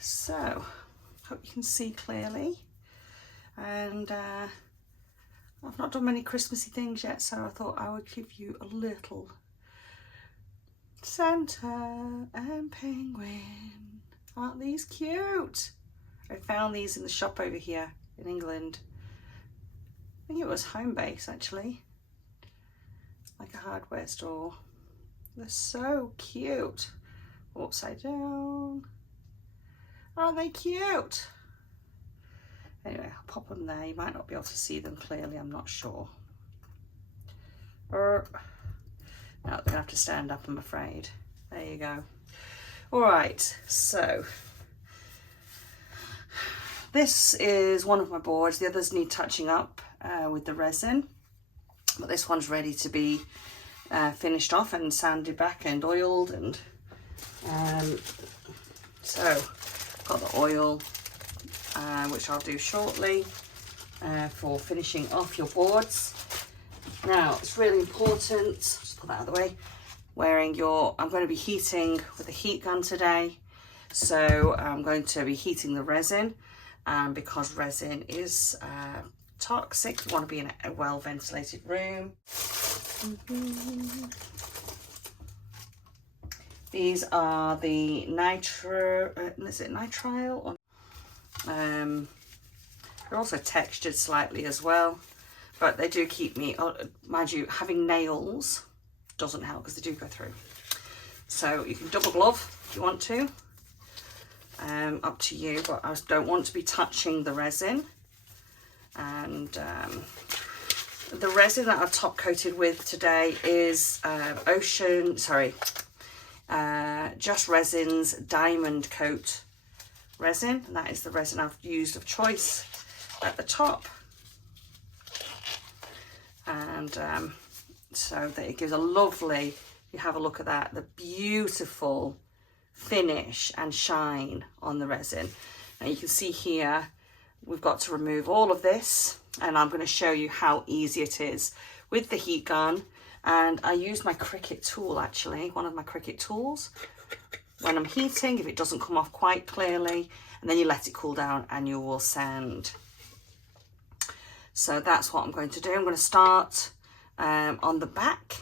so hope you can see clearly. And I've not done many Christmassy things yet, so I thought I would give you a little Santa and penguin. Aren't these cute? I found these in the shop over here in England. I think it was Homebase actually, like a hardware store. They're so cute. Upside down. Aren't they cute? Anyway, I'll pop them there. You might not be able to see them clearly, I'm not sure. No, they're gonna have to stand up, I'm afraid. There you go. All right, so this is one of my boards. The others need touching up with the resin, but this one's ready to be finished off and sanded back and oiled. And so got the oil, which I'll do shortly for finishing off your boards. Now it's really important, just put that out of the way, I'm going to be heating with a heat gun today. So I'm going to be heating the resin, because resin is toxic. You want to be in a well ventilated room. These are the is it nitrile? Or, they're also textured slightly as well, but they do keep me, mind you, having nails doesn't help because they do go through. So you can double glove if you want to, up to you, but I don't want to be touching the resin. And the resin that I've top coated with today is Just Resin's Diamond Coat resin, and that is the resin I've used of choice at the top. And so that it gives a lovely, you have a look at that, the beautiful finish and shine on the resin. Now you can see here we've got to remove all of this, and I'm going to show you how easy it is with the heat gun. And I use my Cricut tool, actually, one of my Cricut tools, when I'm heating, if it doesn't come off quite clearly, and then you let it cool down and you will sand. So that's what I'm going to do. I'm going to start on the back,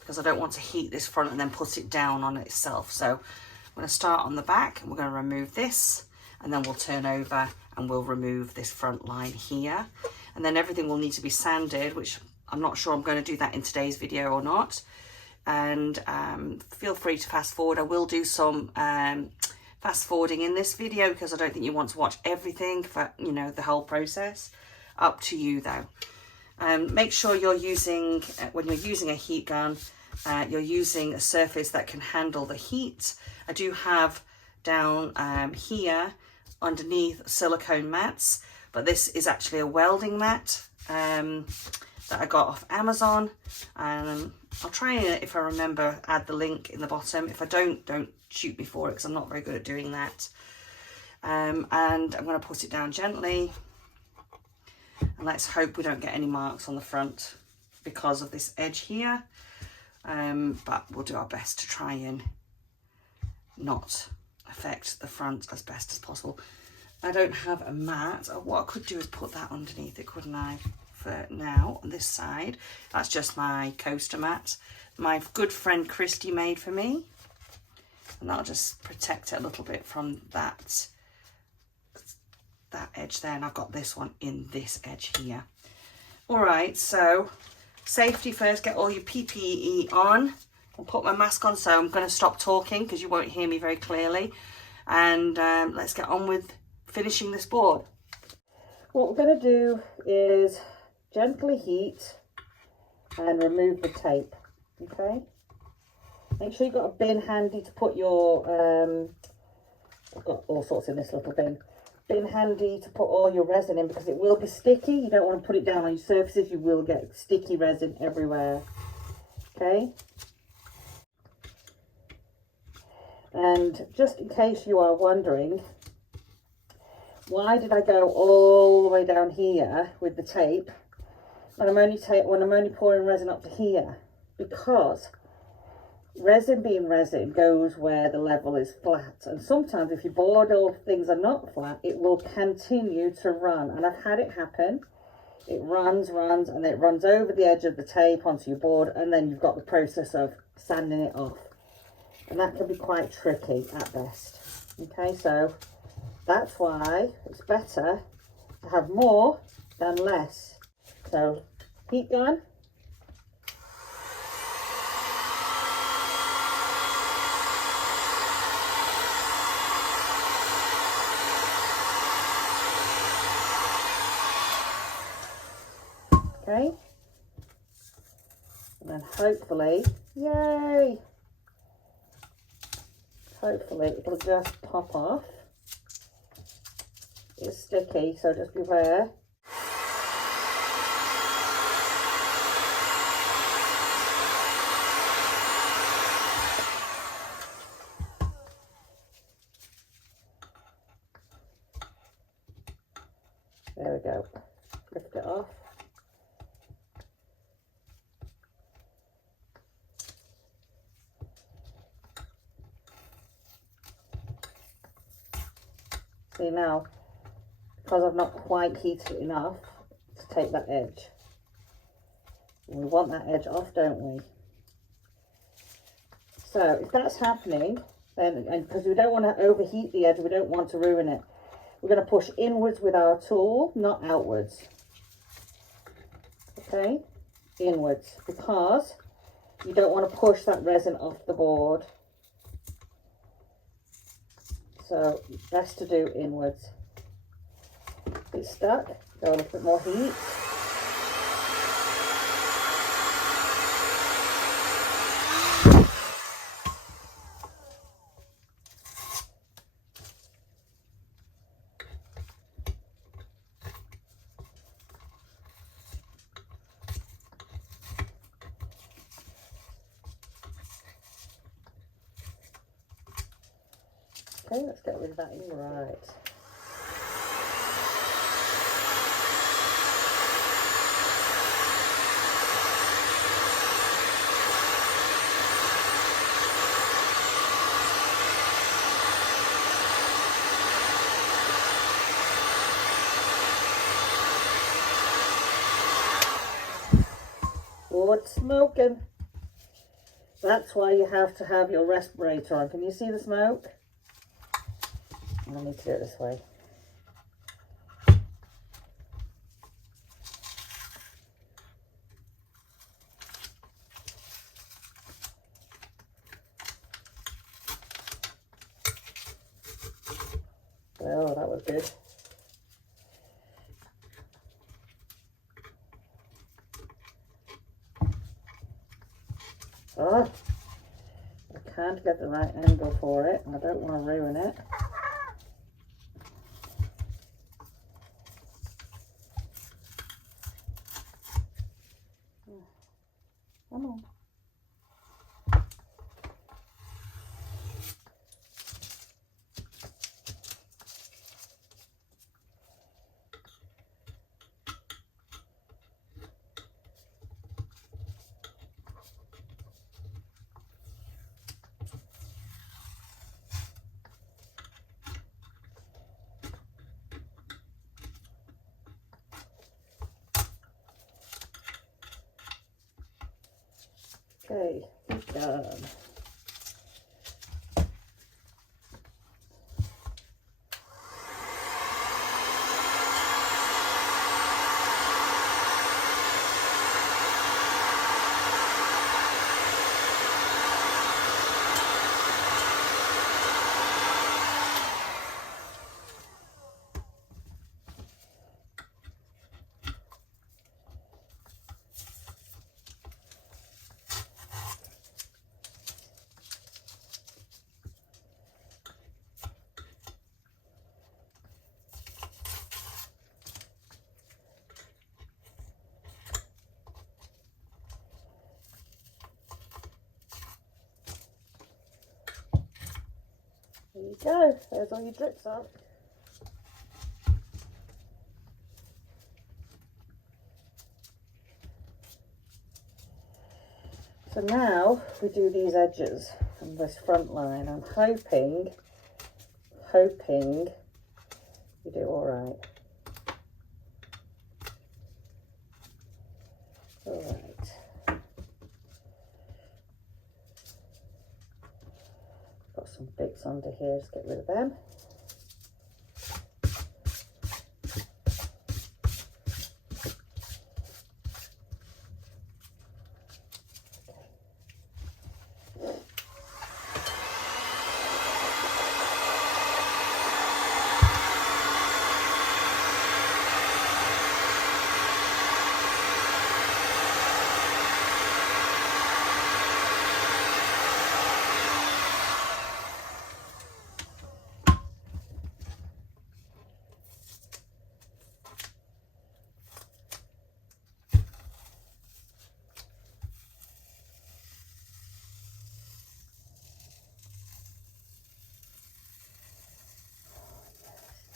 because I don't want to heat this front and then put it down on itself. So I'm going to start on the back, and we're going to remove this, and then we'll turn over and we'll remove this front line here. And then everything will need to be sanded, which I'm not sure I'm going to do that in today's video or not. And feel free to fast forward. I will do some fast forwarding in this video, because I don't think you want to watch everything for, you know, the whole process. Up to you though. Make sure you're using, when you're using a heat gun, you're using a surface that can handle the heat. I do have down here underneath silicone mats, but this is actually a welding mat that I got off Amazon. And I'll try and, if I remember, add the link in the bottom. If I don't shoot me for it, because I'm not very good at doing that. And I'm going to put it down gently. And let's hope we don't get any marks on the front because of this edge here. But we'll do our best to try and not affect the front as best as possible. I don't have a mat. What I could do is put that underneath it, couldn't I? For now, on this side. That's just my coaster mat. My good friend Christy made for me. And that'll just protect it a little bit from that edge there. And I've got this one in this edge here. All right, so safety first, get all your PPE on. I'll put my mask on, so I'm going to stop talking because you won't hear me very clearly. And let's get on with finishing this board. What we're going to do is gently heat and remove the tape, okay? Make sure you've got a bin handy to put your, I've got all sorts in this little bin handy to put all your resin in, because it will be sticky. You don't want to put it down on your surfaces, you will get sticky resin everywhere, okay? And just in case you are wondering, why did I go all the way down here with the tape when I'm only pouring resin up to here? Because resin being resin goes where the level is flat, and sometimes if your board or things are not flat, it will continue to run. And I've had it happen. It runs, and then it runs over the edge of the tape onto your board, and then you've got the process of sanding it off, and that can be quite tricky at best. Okay, so that's why it's better to have more than less. So heat gun. Okay, and then hopefully, yay, hopefully it'll just pop off. It's sticky, so just beware. There we go, lift it off. See now, because I've not quite heated it enough to take that edge. We want that edge off, don't we? So if that's happening, then, and because we don't want to overheat the edge, we don't want to ruin it, we're going to push inwards with our tool, not outwards. Okay, inwards, because you don't want to push that resin off the board. So best to do inwards. If it's stuck, go a little bit more heat. Okay, let's get rid of that in. Right. Board smoking. That's why you have to have your respirator on. Can you see the smoke? I need to do it this way. Oh, that was good. Oh, I can't get the right angle for it, and I don't want to ruin it. Come on. Okay, done. There you go, there's all your drips on. So now we do these edges from this front line. I'm hoping you do all right. All right. Got some bits under here, just get rid of them.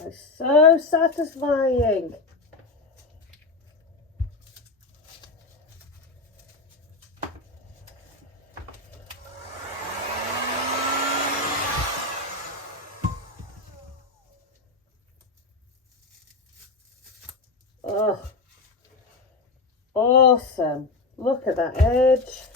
It's so satisfying. Oh, awesome. Look at that edge.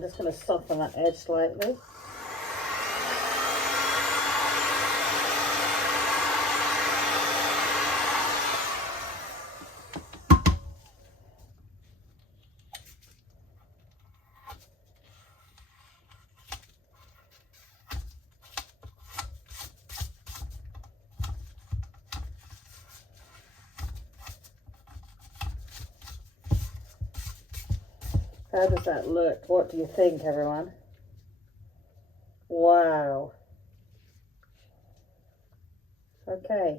I'm just going to soften that edge slightly. How does that look? What do you think, everyone? Wow. Okay.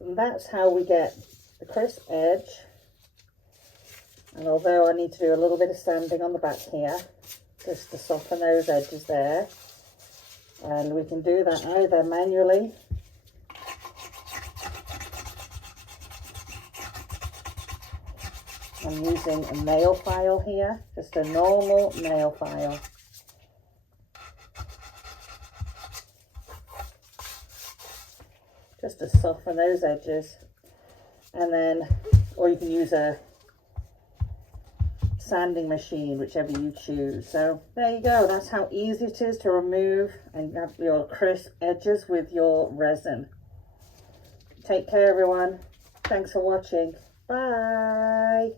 And that's how we get the crisp edge. And although I need to do a little bit of sanding on the back here, just to soften those edges there. And we can do that either manually I'm using a nail file here, just a normal nail file. Just to soften those edges. And then, or you can use a sanding machine, whichever you choose. So there you go. That's how easy it is to remove and have your crisp edges with your resin. Take care, everyone. Thanks for watching. Bye.